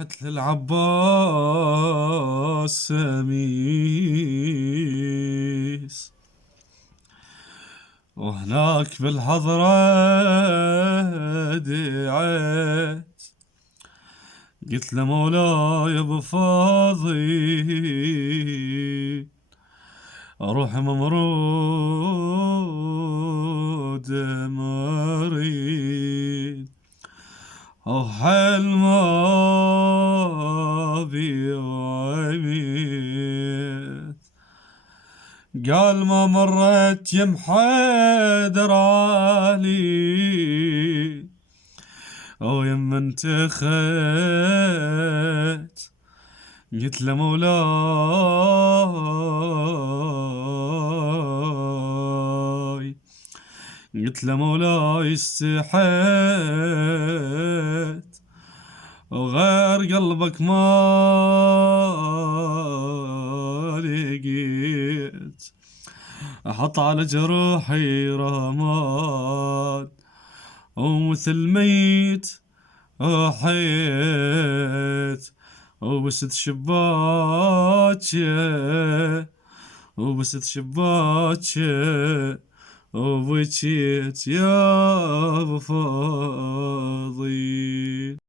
رحت للعباس سميس، وهناك بالحضرة دعيت، قلت له مولاي ابو فاضي اروح ممرود مريض، وحل ما بي وعميت. قال ما مرت يم حيدر علي او يم انتخيت، قلت له مولاي، قلت له مولاي استحيت، وغير قلبك ما لقيت، احط على جروحي رماد ومثل ميت احيت، وبست شباكه، وبست شباكه، وبكيت يا ابو فاضي.